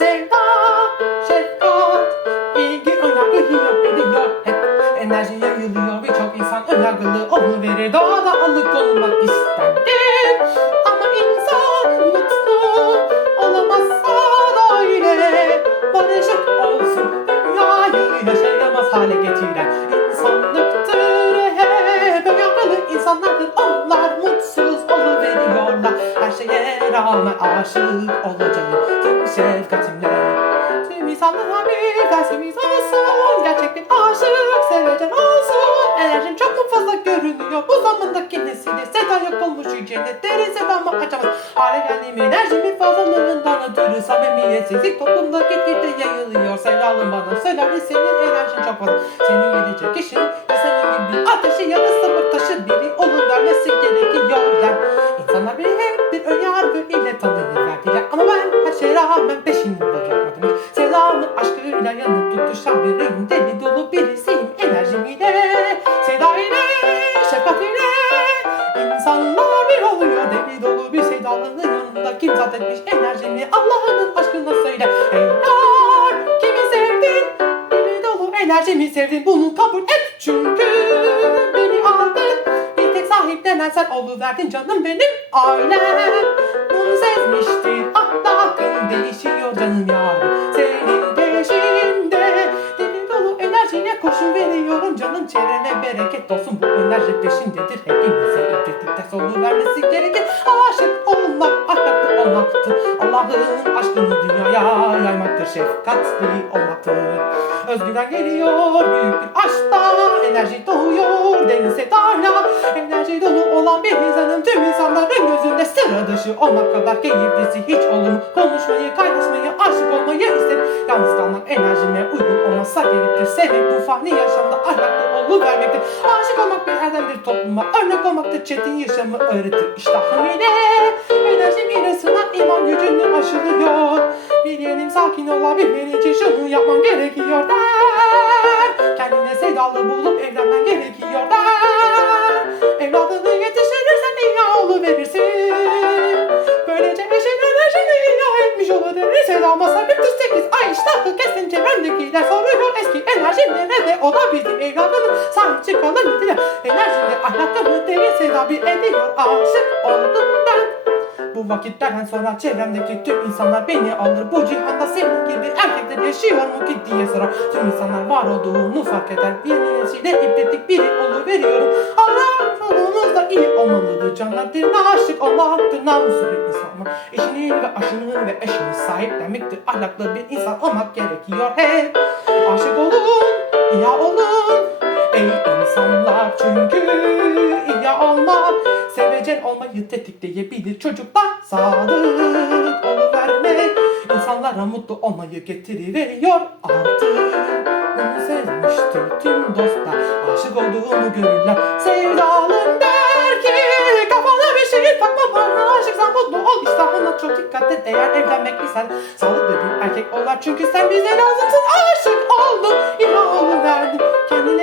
Sevda, şefkat, ilgi önyargı yok veriyor hep Enerji yayılıyor birçok insan önyargılı oluverir Doğada alıkonulmak isterdim. Ama insan mutlu olamazsa da yine Barışık olsun. Dünyayı yaşayamaz hale getiren insanlıktır. Hep Önyargılı insanlardır onlar mutsuz oluveriyorlar Her şeye rağmen aşık şefkatimle Bir dersimiz olsun Gerçek bir aşık sevecen olsun. Enerjim çok mu fazla görünüyor? Bu zamandaki nesili Seda yok olmuş yücelik Derin sedamı açamaz Hale geldiğim enerjimin fazlalığından ötürü Samimiyetsizlik toplumda gitgide yayılıyor. Sevdalım bana söyler senin enerjin çok fazla. Seni yenecek kişinin tutuşan biriyim Deli dolu birisiyim enerjim ile Sevda ile şefkat ile İnsanlar bir oluyor. Deli dolu bir sevdalının yanında Kim zat etmiş enerjimi? Allah'ının aşkına söyle. Ey kimi sevdin? Deli dolu enerjimi sevdin. Bunu kabul et çünkü Beni aldın. Bir tek sahiplenen sen oluverdin canım benim ailem. Bunu sezmiştir ahlakın değişiyor canım yarim enerji peşindedir Hepimize ibretlikte solu vermesi gerekir. Aşık olmak ahlaklı olmaktır. Allah'ın aşkını dünyaya yaymaktır. Şefkatli olmaktır. Özgüven geliyor büyük bir aşkta Enerji doğuyor. Deniz sedayla Enerji dolu olan bir insanın tüm insanların gözünde sıra dışı olmak kadar keyiflisi hiç olur. Mu? Konuşmayı, kaynaşmayı, aşık olmayı isterim Yalnız kalmak enerjime uygun olmazsa gerektir Sevmek bu fani yaşamda ahlaklı oluvermektir Aşık olmak topluma Örnek olmaktır çetin yaşamı öğretir. İştahım ile enerjim ile sınav iman gücünü aşılıyor Bir yerim sakin olabilmen için şunu yapman gerekiyor der. Kendine sevdalı bulup evlenmen gerekiyor deriz Sevdama sabittir sekiz ay iştahı kesin çevremdekiler soruyor. Eski enerjim nerede o da bizim evladının sahip çıkalım dediler. Enerjinde ahlakını derin sevda bir ediyor. Aşık oldum ben. Bu vakitlerden sonra çevremdeki tüm insanlar beni alır. Bu cihanda senin gibi erkekler yaşıyor mu ki diye sorar. Tüm insanlar var olduğunu fark eder Yeni nesile ibretlik biri oluveriyorum. Allah iyi olmalıdır canlar Birine aşık olmaktır namuslu bir insan mı? Eşini ve aşını ve eşini sahiplenmektir. Ahlaklı bir insan olmak gerekiyor hep. Aşık olun, ya olun. Ey insanlar çünkü ya olmak Sevecen olmayı tetikleyebilir. Çocuklar Sadık oluvermek insanlara mutlu olmayı getiriveriyor artık. Bunu sevmiştir tüm dostlar. Aşık olduğumu görürler Sevdalım der ki Kafana bir şey. Takma bana Aşıksan mutlu ol. İştahına çok dikkat et. Eğer evlenmek isen Sağlıklı bir erkek olar Çünkü sen bize lazımsın. Aşık oldum İyi verdim Kendine